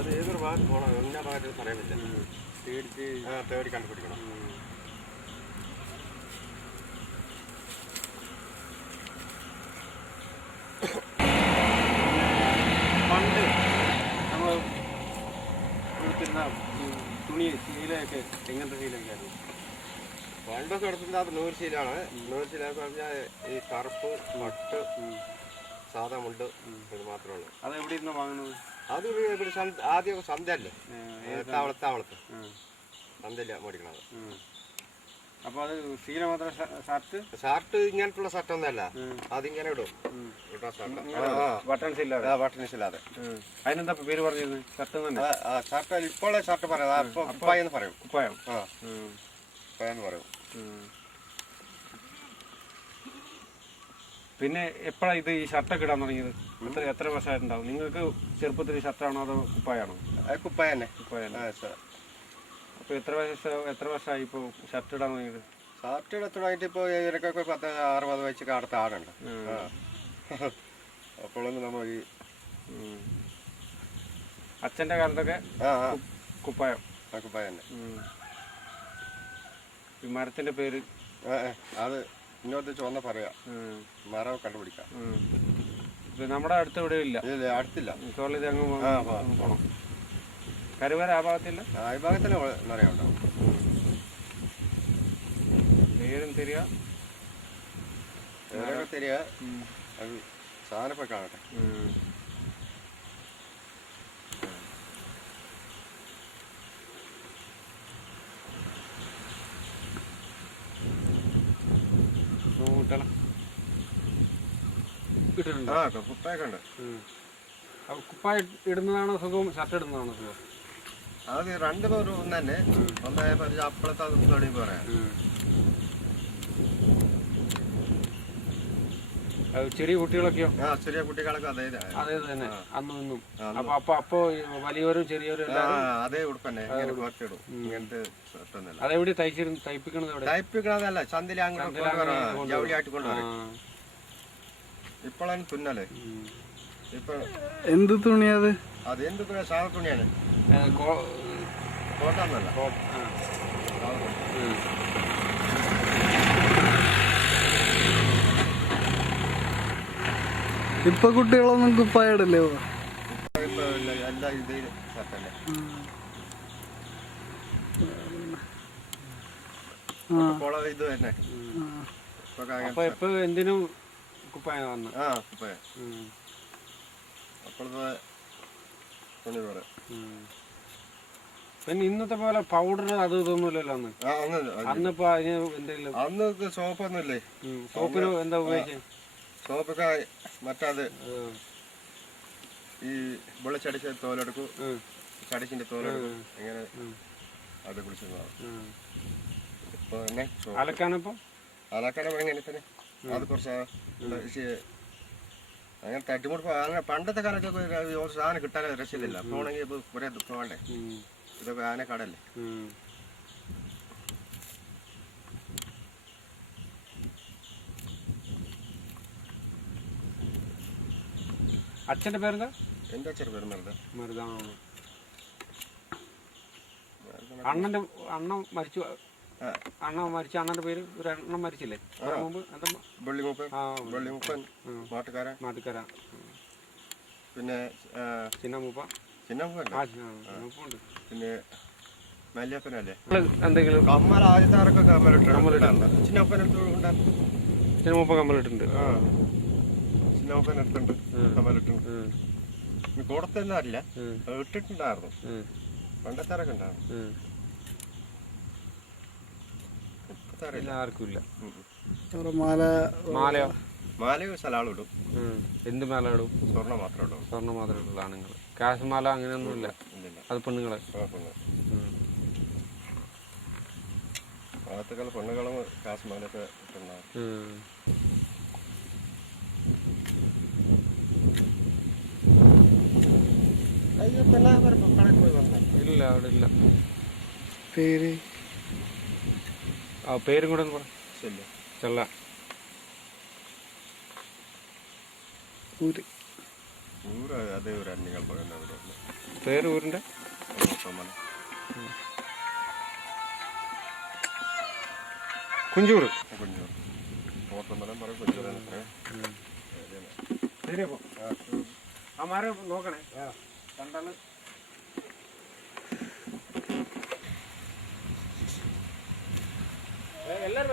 അത് ഏതൊരു ഭാഗത്ത് പോകണം എല്ലാ ഭാഗത്തും പറയാൻ പറ്റില്ല. തേടി കണ്ടുപിടിക്കണം. പണ്ട് നമ്മൾ എടുത്തിരുന്ന തുണി ശീലയൊക്കെ എങ്ങനത്തെ ശീലമൊക്കെ ആയിരുന്നു? പണ്ടൊക്കെ എടുത്തിരുന്ന അത് നൂർശീലാണ്. നൂർശീലെന്ന് പറഞ്ഞാൽ ഈ കറുപ്പ് പട്ട് സാധാ മുണ്ട് ഇത് മാത്രമേ ഉള്ളൂ. അത് എവിടെ ഇരുന്നാ വാങ്ങുന്നത്? അത് ഇവിടെ ആദ്യമൊക്കെ സന്ധ്യല്ലേ, താവളത്ത് സന്ധ്യല്ല മേടിക്കണത്. അപ്പൊ അത് ശീല മാത്രം ഷർട്ട് ഇങ്ങനത്തുള്ള ഷർട്ടൊന്നല്ല, അതിങ്ങനെ ഇടും ബട്ടൺസ് ഇല്ലാതെ. ബട്ടൺസ് ഇല്ലാതെ. അതിനെന്താ പേര് പറഞ്ഞിരുന്നത്? ഷർട്ട് തന്നെ. ഷർട്ട് ഇപ്പോഴുള്ള ഷർട്ട് പറയാം, കുപ്പായെന്ന് പറയും. കുപ്പായം കുപ്പായെന്ന് പറയും. പിന്നെ എപ്പോഴാണ് ഇത് ഈ ഷർട്ടൊക്കെ ഇടാൻ തുടങ്ങിയത്? എത്ര വർഷമായിട്ടുണ്ടാവും? നിങ്ങൾക്ക് ചെറുപ്പത്തിൽ ഷർട്ടാണോ അതോ കുപ്പായാണോ? കുപ്പായ തന്നെ. കുപ്പായ. അപ്പൊ എത്ര വർഷമായി ഇപ്പോൾ ഷർട്ട് ഇടാൻ തുടങ്ങിയത്? ഷർട്ട് ഇടത്തുടങ്ങിയിട്ട് ഇപ്പോൾ ഇവരൊക്കെ 10-60 വയസ്സൊക്കെ അടുത്ത ആടുണ്ട്. അപ്പോഴൊന്നും നമ്മൾ ഈ അച്ഛൻ്റെ കാലത്തൊക്കെ കുപ്പായം. കുപ്പായ തന്നെ. ഈ മരത്തിന്റെ പേര് അത് ഇന്നോട്ട് ചുവന്ന പറയാ, മരം കണ്ടുപിടിക്കാം. നമ്മുടെ അടുത്ത് ഇവിടെ ഇല്ല. അടുത്തില്ല. ഇത് അങ്ങ് പോണം. കരുവര ആ ഭാഗത്തില്ല. ഈ ഭാഗത്തന്നെ നിറയെ ഉണ്ടാവും. പേരും തരിക തരിക. അത് സാധനം പോയി കാണട്ടെ. കുപ്പായൊക്കെ ഉണ്ട്. കുപ്പായ ഇടുന്നതാണോ സുഖം, ഷർട്ട് ഇടുന്നതാണോ സുഖം? അത് രണ്ടുപേരും ഒന്ന് തന്നെ. ഒന്നായ അപ്പളത്തെ തൊടി പറയാം. ചെറിയ കുട്ടികളൊക്കെയോ? ചെറിയ കുട്ടികളൊക്കെ അതേ തന്നെ അന്നും ഇന്നും. അപ്പൊ വലിയവരും ചെറിയവരും അതേ ഉടുപ്പന്നെ കുറച്ചിടും. ഇങ്ങനത്തെ അതെവിടെ തയ്പ്പിക്കണത്? തയ്പ്പിക്കണതല്ല, ചന്തില അങ്ങോട്ട് ജൗളിയായിട്ട് കൊണ്ടുവരാം. ഇപ്പോഴാണ് തുന്നല്. ഇപ്പൊ എന്ത് തുണിയത്? അത് എന്ത് സാധാ തുണിയാണ്. കോട്ടന്നല്ല. ഇപ്പൊ കുട്ടികളൊന്നും കുപ്പായ ഇടല്ലേ? എല്ലാ ഇതേ ഷർട്ടല്ലേ. ഇത് തന്നെ. അപ്പൊ ഇപ്പൊ എന്തിനും കുപ്പായ വന്നു. കുപ്പായ അപ്പോഴത്തെ തുണി പോലെ. പിന്നെ ഇന്നത്തെ പോലെ പൗഡർ അത് ഇതൊന്നുമില്ലല്ലോ അന്ന്. അന്നിപ്പോ അതിന് എന്തെങ്കിലും അന്ന് സോപ്പൊന്നും ഇല്ലേ? സോപ്പിന് എന്താ ഉപയോഗിച്ചത്? സോപ്പൊക്കെ മറ്റത് ഈ വെള്ളച്ചടിച്ച തോലെടുക്കും, ചടിച്ചിന്റെ തോലെടുക്കും, ഇങ്ങനെ അത് കുളിച്ചതാണ്. ഇപ്പൊ തന്നെ അലക്കാനപ്പോ എങ്ങനെ തന്നെ അത് കുറച്ച് അങ്ങനെ തട്ടിമുട്ട്. അങ്ങനെ പണ്ടത്തെ കാലത്തൊക്കെ സാധനം കിട്ടാൻ രക്ഷയില്ല. പോണെങ്കിൽ ഇപ്പൊ കുറെ പോകണ്ടേ. ഇതൊക്കെ ആനക്കാടല്ലേ. അച്ഛന്റെ പേരെന്താ? എന്റെ അച്ഛൻ്റെ പേര് മരുത. അണ്ണൻ മരിച്ചു. അണ്ണന്റെ പേര് ഒരു എണ്ണം മരിച്ചില്ലേ മുമ്പ്? മാട്ടുകാരൻ. പിന്നെ ചിന്നമ്മൂപ്പ. പിന്നെ മല്യപ്പനല്ലേ. എന്തെങ്കിലും കമ്മൽ ആദ്യത്താറൊക്കെ കമ്മലിട്ടുണ്ട്. ചിന്നമ്മൂപ്പ കമ്മലിട്ടുണ്ട്. ചിന്നമ്മൂപ്പൻ എടുത്തുണ്ട്, കമ്മലിട്ടുണ്ട്. കൂടത്തൊന്നും അറിയില്ല, ഇട്ടിട്ടുണ്ടായിരുന്നു. പണ്ടത്താറൊക്കെ ഉണ്ടായിരുന്നു. ആർക്കും ഇല്ല. മാലയോ? മാലയോ സലാളും ഇടും. എന്ത് മാല ഇടും? സ്വർണ്ണം മാത്രമേ ഇടും. സ്വർണ്ണം മാത്രമേ ഉള്ളൂ ആണുങ്ങൾ. കാശ് മാല അങ്ങനെയൊന്നും ഇല്ല. അത് പെണ്ണുങ്ങളെ. ഭാഗത്തുകൾ പെണ്ണുകളും കാശ് മാലൊക്കെ ഇട്ടുണ്ടാവും. ഇല്ല, അവിടെ ഇല്ല. പേര് പേരും കൂടെ ഒന്ന് പറ. ചെല്ല. ഊര് അതേ ഒരു അന്യങ്ങൾ പറയുന്നത് പേര് ഊരിൻ്റെ കുഞ്ചൂർ. കുഞ്ഞൂർ ഓർത്തമ്പലം പറയും കുഞ്ഞൂരാണ്. ശരി അപ്പോൾ ആ മരം നോക്കണേ കണ്ടാൽ. എല്ലാവരും